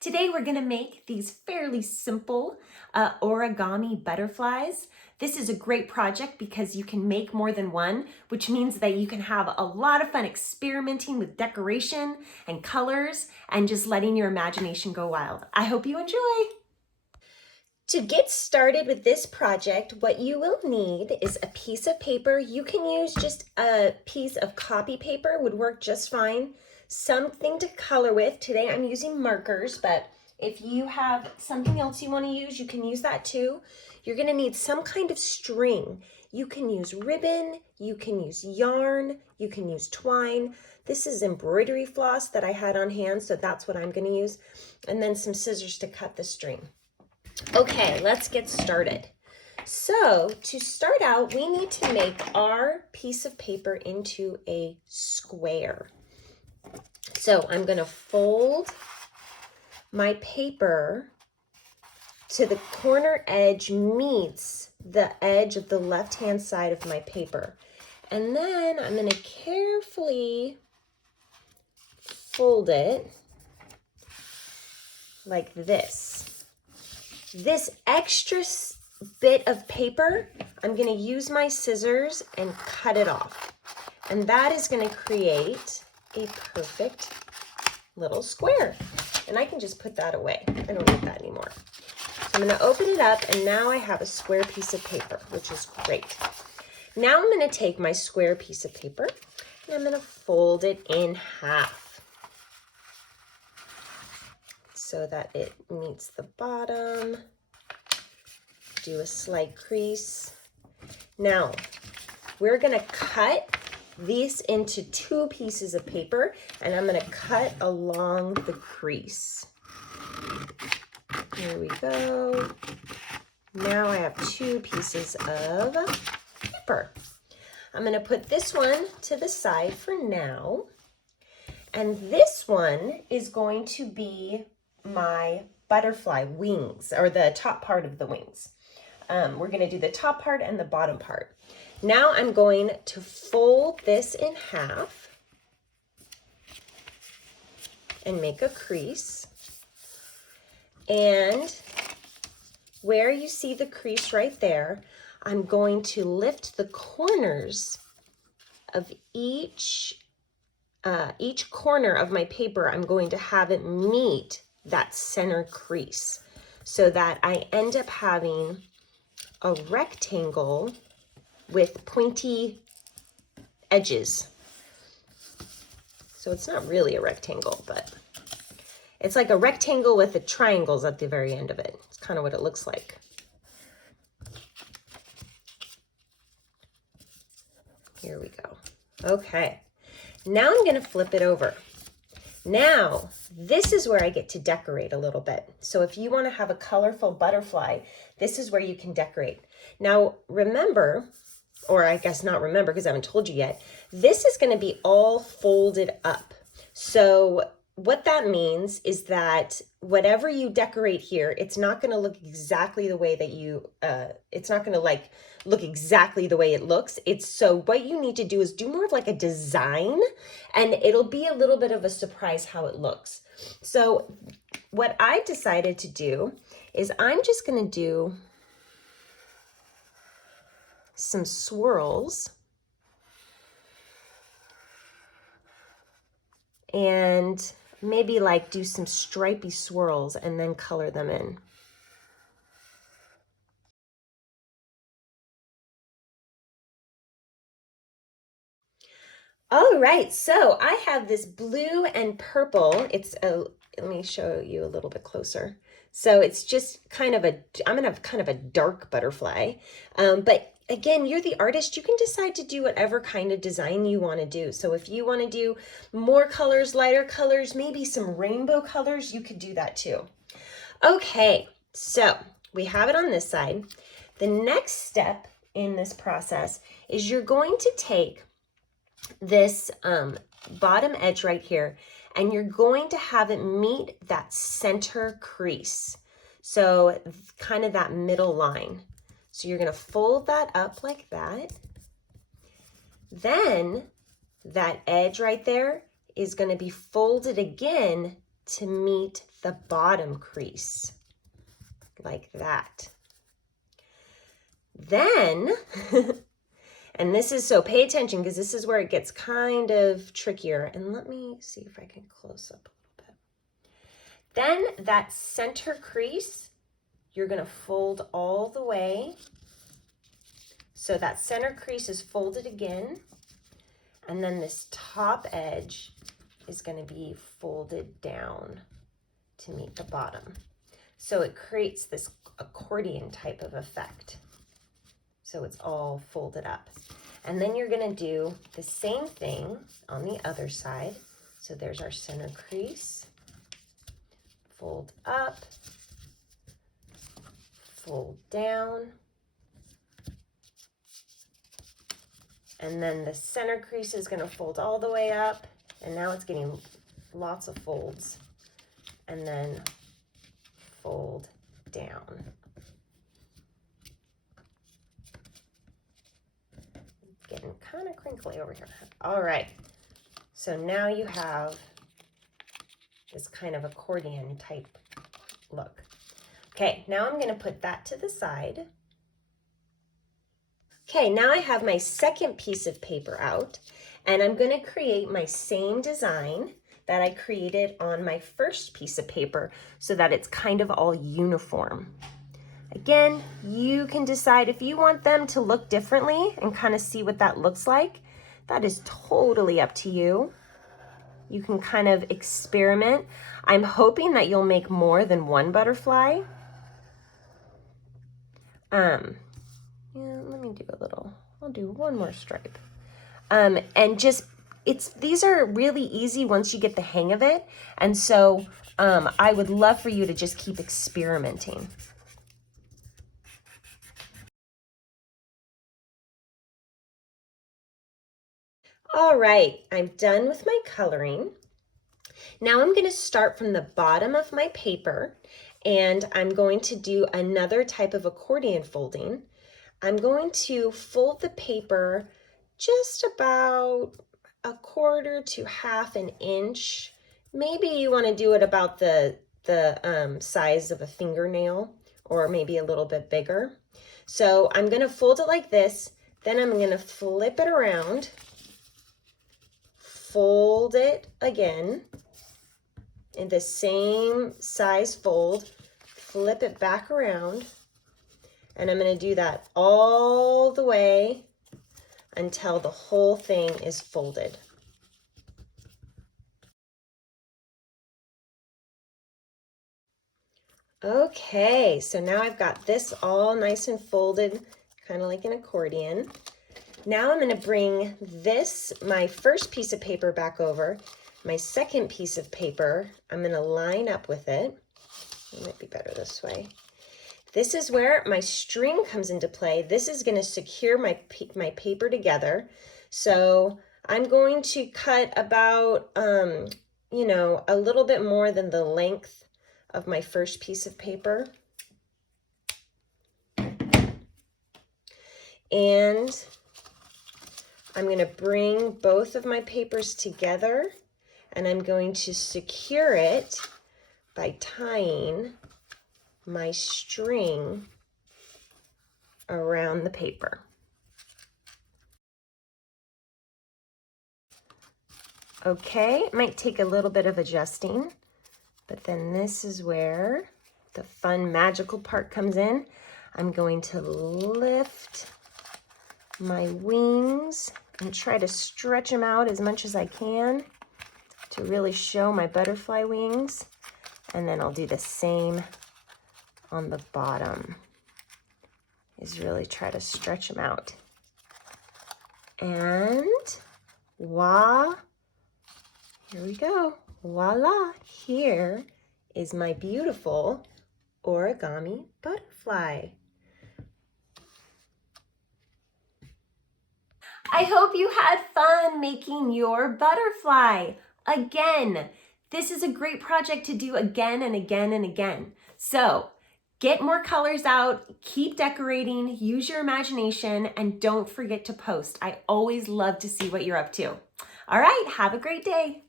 Today we're going to make these fairly simple origami butterflies. This is a great project because you can make more than one, which means that you can have a lot of fun experimenting with decoration and colors and just letting your imagination go wild. I hope you enjoy. To get started with this project, what you will need is a piece of paper. You can use just a piece of copy paper, would work just fine. Something to color with. Today I'm using markers, but if you have something else you want to use, you can use that too. You're going to need some kind of string. You can use ribbon, you can use yarn, you can use twine. This is embroidery floss that I had on hand, so that's what I'm going to use. And then some scissors to cut the string. Okay, let's get started. So to start out, we need to make our piece of paper into a square. So I'm going to fold my paper to the corner edge meets the edge of the left-hand side of my paper. And then I'm going to carefully fold it like this. This extra bit of paper, I'm going to use my scissors and cut it off. And that is going to create a perfect little square. And I can just put that away. I don't need that anymore. So I'm going to open it up, and now I have a square piece of paper, which is great. Now I'm going to take my square piece of paper and I'm going to fold it in half so that it meets the bottom. Do a slight crease. Now we're going to cut these into two pieces of paper, and I'm going to cut along the crease. Here we go. Now I have two pieces of paper. I'm going to put this one to the side for now, and this one is going to be my butterfly wings, or the top part of the wings. We're going to do the top part and the bottom part. Now I'm going to fold this in half and make a crease. And where you see the crease right there, I'm going to lift the corners of each corner of my paper. I'm going to have it meet that center crease so that I end up having a rectangle with pointy edges. So it's not really a rectangle, but it's like a rectangle with the triangles at the very end of it. It's kind of what it looks like. Here we go. Okay, now I'm going to flip it over. Now, this is where I get to decorate a little bit. So if you want to have a colorful butterfly, this is where you can decorate. Now, remember, or I guess not remember because I haven't told you yet, this is going to be all folded up. So what that means is that whatever you decorate here, it's not going to look exactly the way that you, it's not going to like look exactly the way it looks. So what you need to do is do more of like a design, and it'll be a little bit of a surprise how it looks. So what I decided to do is I'm just going to do some swirls and maybe like do some stripy swirls and then color them in. All right, so I have this blue and purple. Let me show you a little bit closer. So it's just kind of I'm gonna have kind of a dark butterfly. But again, you're the artist. You can decide to do whatever kind of design you want to do. So if you want to do more colors, lighter colors, maybe some rainbow colors, you could do that too. Okay, so we have it on this side. The next step in this process is you're going to take this bottom edge right here, and you're going to have it meet that center crease. So kind of that middle line. So you're going to fold that up like that. Then that edge right there is going to be folded again to meet the bottom crease, like that. Then, and this is, so pay attention because this is where it gets kind of trickier. And let me see if I can close up a little bit. Then that center crease, you're going to fold all the way. So that center crease is folded again. And then this top edge is going to be folded down to meet the bottom. So it creates this accordion type of effect. So it's all folded up. And then you're going to do the same thing on the other side. So there's our center crease. Fold up, fold down. And then the center crease is going to fold all the way up. And now it's getting lots of folds. And then fold down. Getting kind of crinkly over here. All right, so now you have this kind of accordion type look. Okay, now I'm going to put that to the side. Okay, now I have my second piece of paper out, and I'm going to create my same design that I created on my first piece of paper so that it's kind of all uniform. Again, you can decide if you want them to look differently and kind of see what that looks like. That is totally up to you. You can kind of experiment. I'm hoping that you'll make more than one butterfly. Yeah, let me do a little, I'll do one more stripe. And just, these are really easy once you get the hang of it. And so I would love for you to just keep experimenting. All right, I'm done with my coloring. Now I'm going to start from the bottom of my paper, and I'm going to do another type of accordion folding. I'm going to fold the paper just about 1/4 to 1/2 an inch. Maybe you want to do it about the size of a fingernail, or maybe a little bit bigger. So I'm going to fold it like this, then I'm going to flip it around, fold it again in the same size fold, flip it back around, and I'm going to do that all the way until the whole thing is folded. Okay, so now I've got this all nice and folded, kind of like an accordion. Now I'm going to bring this, my first piece of paper, back over. My second piece of paper, I'm going to line up with it. It might be better this way. This is where my string comes into play. This is going to secure my paper together. So I'm going to cut about, you know, a little bit more than the length of my first piece of paper. And I'm going to bring both of my papers together, and I'm going to secure it by tying my string around the paper. Okay, it might take a little bit of adjusting, but then this is where the fun magical part comes in. I'm going to lift my wings and try to stretch them out as much as I can to really show my butterfly wings. And then I'll do the same on the bottom, is really try to stretch them out. And here we go. Voila, here is my beautiful origami butterfly. I hope you had fun making your butterfly. Again, this is a great project to do again and again and again. So get more colors out, keep decorating, use your imagination, and don't forget to post. I always love to see what you're up to. All right, have a great day.